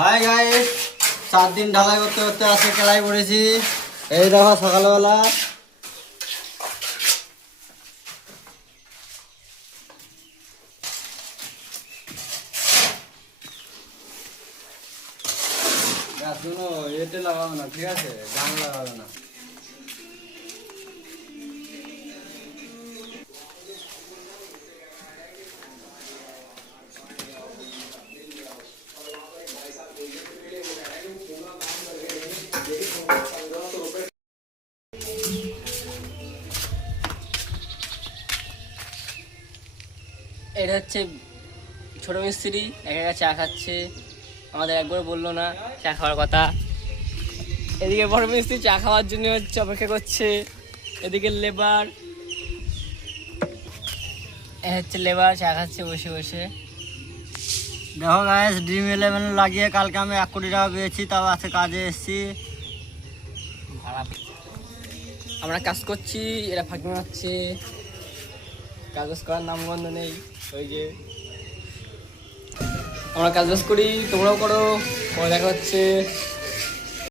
Hi guys, 4 দিন ঢালাই করতে করতে আজকে কেলাই পড়েছি। এই দেখো সকালবেলা শুনো, এতে লাগাবো না, ঠিক আছে? গান লাগাবে না। এটা হচ্ছে ছোট মিস্ত্রি, একা একা চা খাচ্ছে। আমাদের একবার বললো না চা খাওয়ার কথা। এদিকে বড় মিস্ত্রি চা খাওয়ার জন্য হচ্ছে অপেক্ষা করছে। এদিকে লেবার, এ হচ্ছে লেবার চা খাচ্ছে বসে বসে। দেখো গাইস, ড্রিম 11 লাগিয়ে কালকে আমি 1 কোটি টাকা পেয়েছি, তাও আজকে কাজে এসেছি। আমরা কাজ করছি, এরা ফাঁকি মারছে। কাগজ করার নাম গন্ধ নেই। ওই যে আমরা কাজ বাজ করি, তোমরাও করো, পরে দেখা হচ্ছে।